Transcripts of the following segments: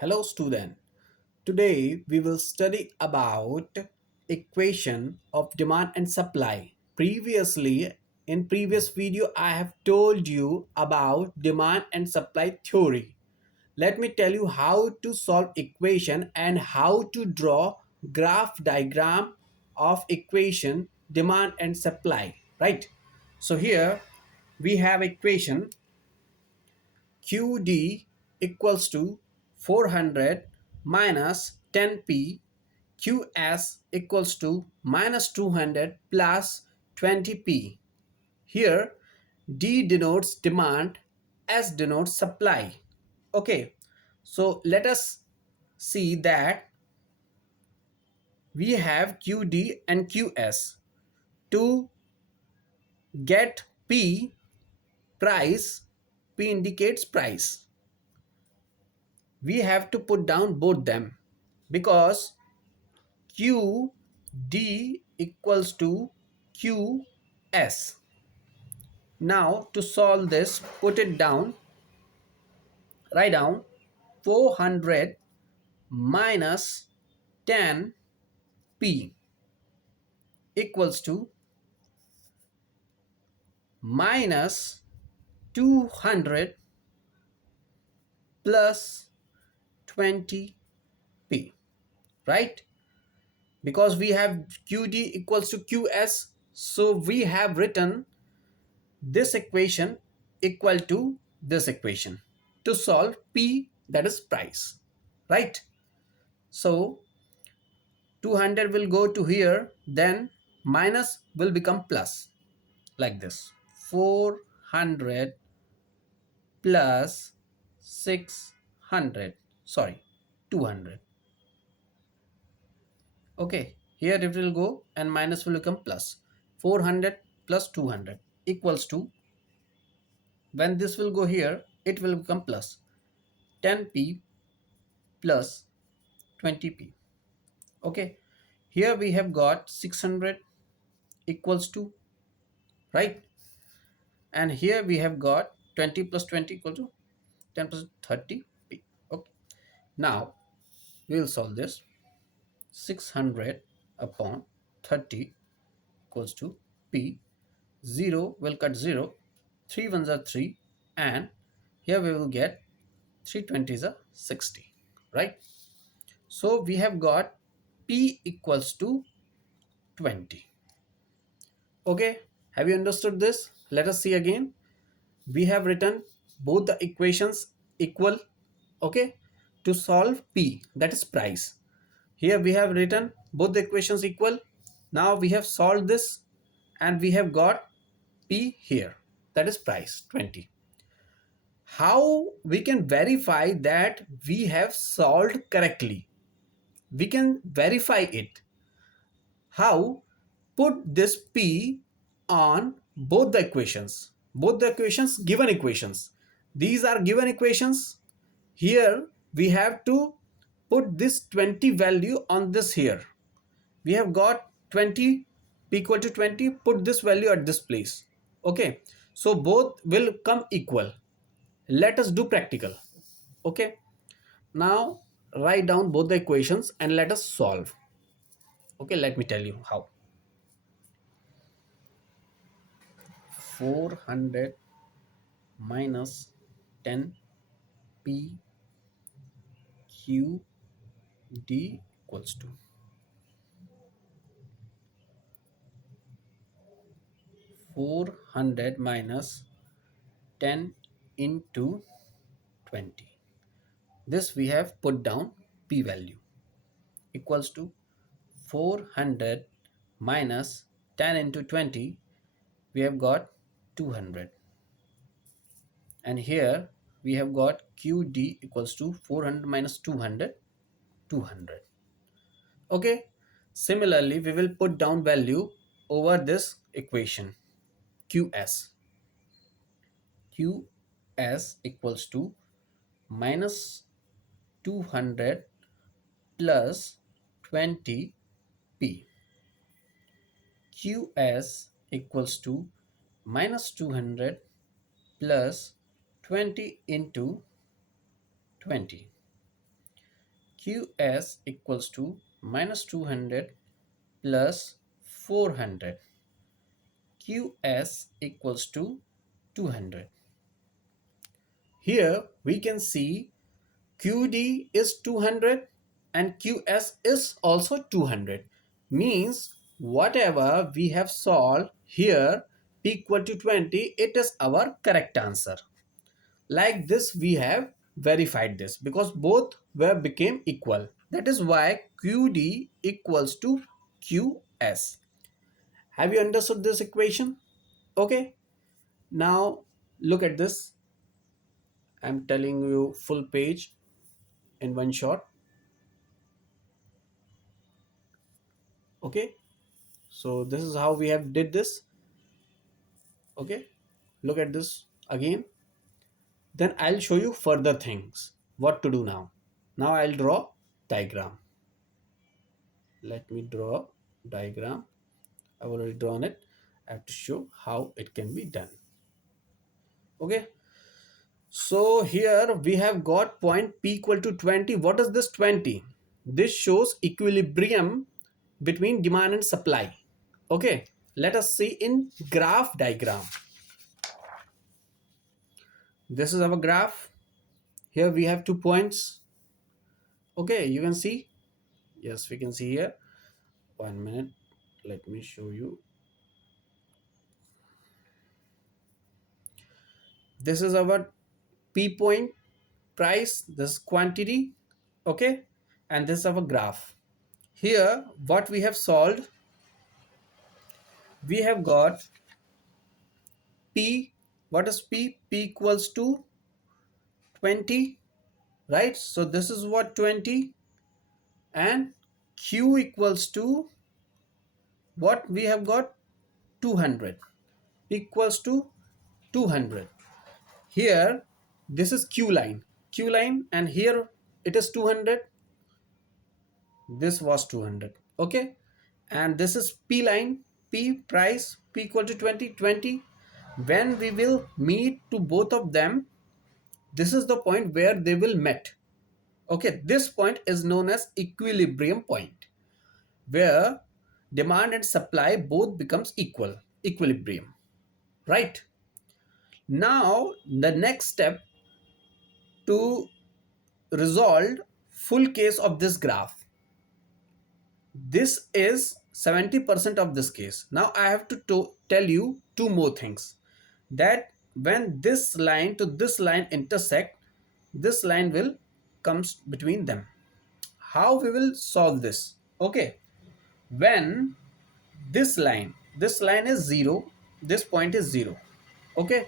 Hello student. Today we will study about equation of demand and supply. Previously in previous video I have told you about demand and supply theory. Let me tell you how to solve equation and how to draw graph diagram of equation demand and supply, right? So here we have equation QD equals to 400 minus 10p, QS equals to minus 200 plus 20p. Here D denotes demand, S denotes supply. Okay, so let us see that we have QD and QS. To get P price, P indicates price, we have to put down both them because QD equals to QS. Now to solve this, put it down, write down 400 minus 10p equals to minus 200 plus 20p, right? Because we have QD equals to QS, so we have written this equation equal to this equation to solve P, that is price, right? So 200 will go to here, then minus will become plus, like this. 400 plus 600, sorry, 200. Okay, here it will go and minus will become plus. 400 plus 200 equals to, when this will go here, it will become plus 10p plus 20p. Okay, here we have got 600 equals to, right? And here we have got 20 plus 20 equal to 10 plus 30p. Okay, now we will solve this. 600 upon 30 equals to p. 0 will cut 0, 3 ones are 3, and here we will get 320 is a 60, right? So we have got p equals to 20. Okay, have you understood this? Let us see again. We have written both the equations equal, okay, to solve P, that is price. Here we have written both the equations equal. Now we have solved this and we have got P here, that is price 20. How we can verify that we have solved correctly? We can verify it. How? Put this P on both the equations. Both the equations, given equations. These are given equations. Here we have to put this 20 value on this here. We have got 20, P equal to 20, put this value at this place. Okay, so both will come equal. Let us do practical. Okay, now write down both the equations and let us solve. Okay, let me tell you how. 400 minus 10 p q d equals to 400 minus 10 into 20. This we have put down p value equals to 400 minus 10 into 20. We have got 200, and here we have got qd equals to 400 minus 200, 200. Okay, similarly we will put down value over this equation. Qs equals to minus 200 plus 20p. Qs equals to minus 200 plus 20 into 20. QS equals to minus 200 plus 400. QS equals to 200. Here we can see QD is 200 and QS is also 200. Means whatever we have solved here, P equal to 20, it is our correct answer. Like this we have verified this because both were became equal. That is why QD equals to QS. Have you understood this equation? Okay. Now look at this. I'm telling you full page in one shot. Okay. So this is how we have did this. Okay. Look at this again. Then I'll show you further things. What to do now. Now I'll draw diagram. Let me draw diagram. I've already drawn it. I have to show how it can be done. Okay. So here we have got point P equal to 20. What is this 20? This shows equilibrium between demand and supply. Okay. Let us see in graph diagram. This is our graph. Here we have 2 points. Okay. You can see. Yes, we can see here. 1 minute. Let me show you. This is our P point, price, this quantity. Okay. And this is our graph. Here what we have solved, we have got P. What is P? P equals to 20, right? So this is what 20, and Q equals to what we have got 200 equals to 200. Here this is Q line, and here it is 200. This was 200. Okay. And this is P line, P price, P equal to 20. When we will meet to both of them, this is the point where they will meet. Okay, this point is known as equilibrium point, where demand and supply both becomes equilibrium, right? Now the next step to resolve full case of this graph. This is 70% of this case. Now I have to tell you two more things, that when this line to this line intersect, this line will comes between them. How we will solve this? Okay, when this line is 0, this point is 0. Okay,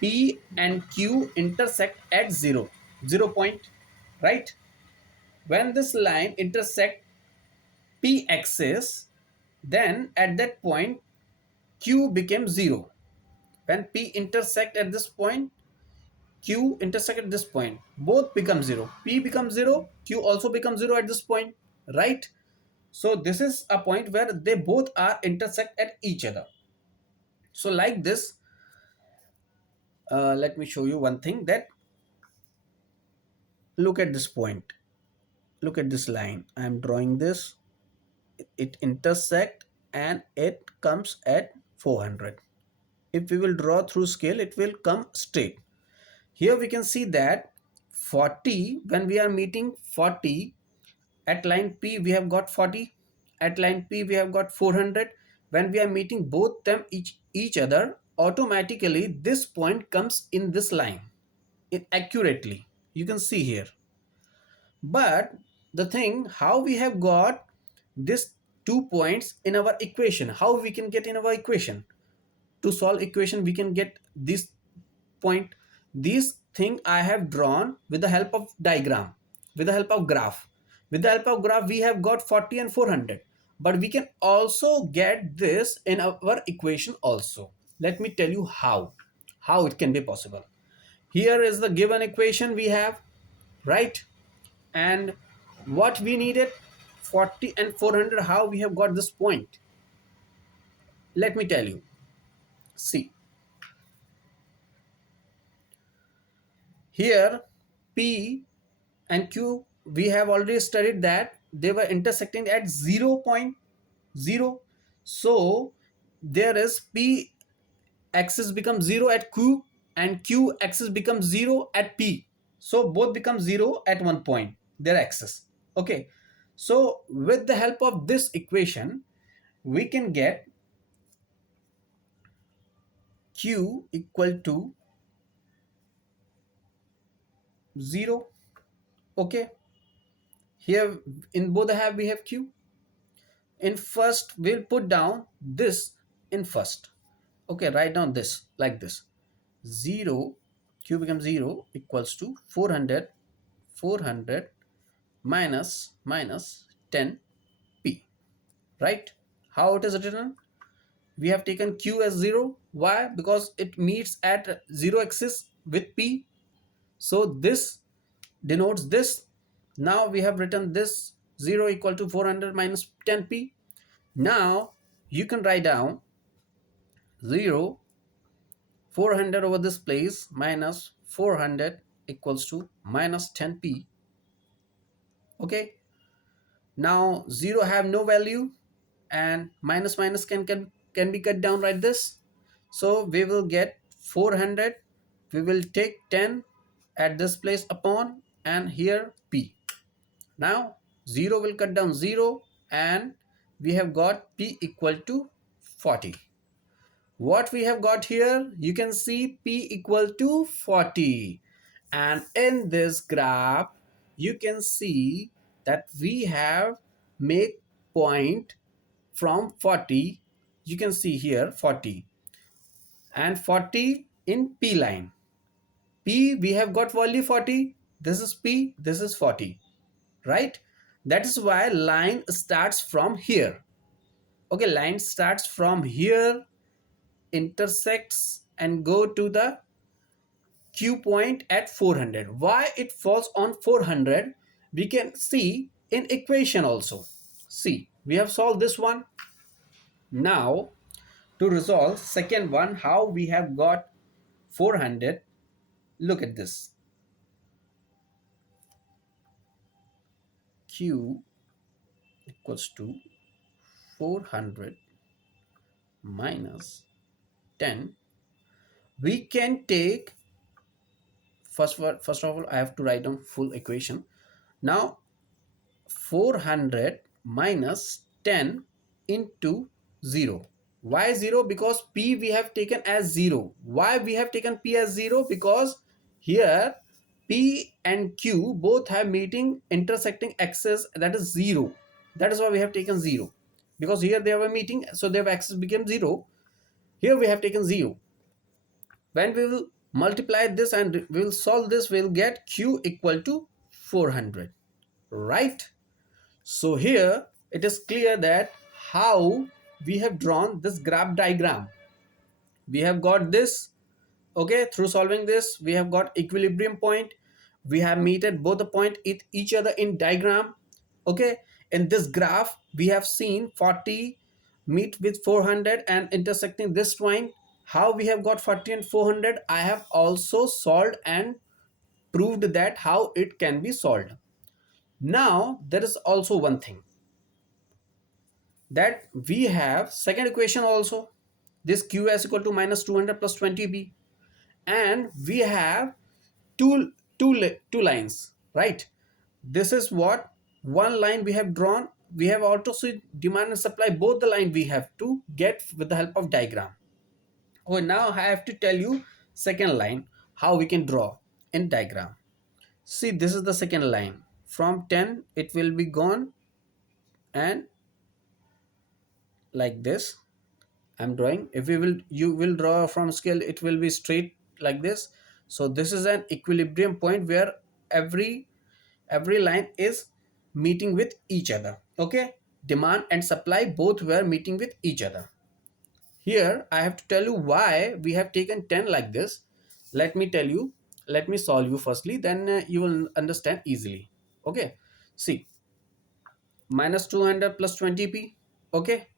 P and Q intersect at 0 point, right? When this line intersect P axis, then at that point Q becomes 0. When P intersect at this point, Q intersect at this point, both become 0. P becomes 0, Q also becomes 0 at this point, right? So this is a point where they both are intersect at each other. So like this, let me show you one thing, that look at this point, look at this line. I am drawing this. It intersect and it comes at 400. If we will draw through scale, it will come straight. Here we can see that 40, when we are meeting 40 at line P, we have got 40. At line P we have got 400. When we are meeting both them each other, automatically this point comes in this line accurately. You can see here. But the thing, how we have got this 2 points in our equation, how we can get in our equation? To solve equation, we can get this point. This thing I have drawn with the help of diagram, with the help of graph. With the help of graph, we have got 40 and 400. But we can also get this in our equation also. Let me tell you how it can be possible. Here is the given equation we have, right? And what we needed, 40 and 400. How we have got this point? Let me tell you. See, here P and Q we have already studied that they were intersecting at 0.0. So there is P axis becomes 0 at Q and Q axis becomes 0 at P. So both become 0 at one point, their axis. Okay. So with the help of this equation, we can get Q equal to 0. Okay. Here in both the half we have Q. In first, we'll put down this in first. Okay, write down this like this. 0, Q becomes 0 equals to 400 minus 10p. Right? How it is written? We have taken Q as 0. Why? Because it meets at 0 axis with P. So this denotes this. Now we have written this 0 equal to 400 minus 10p. Now you can write down 0 400 over this place minus 400 equals to minus 10p. Okay, now 0 have no value and minus minus can be cut down like this. So we will get 400, we will take 10 at this place upon and here p. Now 0 will cut down 0 and we have got p equal to 40. What we have got here, you can see p equal to 40, and in this graph you can see that we have make point from 40. You can see here 40 and 40 in p line. P we have got value 40, this is p, this is 40, right? That is why line starts from here. Okay, line starts from here, intersects and go to the Q point at 400. Why it falls on 400? We can see in equation also. See, we have solved this one. Now to resolve second one, how we have got 400, look at this. Q equals to 400 minus 10. We can take first of all I have to write down full equation. Now 400 minus 10 into 0. Why 0? Because p we have taken as 0. Why we have taken p as 0? Because here p and q both have meeting intersecting axis, that is 0. That is why we have taken 0, because here they were meeting, so their axis became 0. Here we have taken 0. When we will multiply this and we will solve this, we will get q equal to 400, right? So here it is clear that how we have drawn this graph diagram. We have got this, okay, through solving this we have got equilibrium point. We have meted both the point with each other in diagram. Okay, in this graph we have seen 40 meet with 400 and intersecting this point. How we have got 40 and 400, I have also solved and proved that how it can be solved. Now there is also one thing, that we have second equation also, this qs equal to minus 200 plus 20b, and we have two lines, right? This is what one line we have drawn. We have also see demand and supply, both the line we have to get with the help of diagram. Okay, now I have to tell you second line how we can draw in diagram. See, this is the second line. From 10 it will be gone and like this I'm drawing. If you will draw from scale, it will be straight like this. So this is an equilibrium point where every line is meeting with each other. Okay, demand and supply both were meeting with each other. Here I have to tell you why we have taken 10 like this. Let me tell you, let me solve you firstly, then you will understand easily. Okay, see, minus 200 plus 20p. Okay,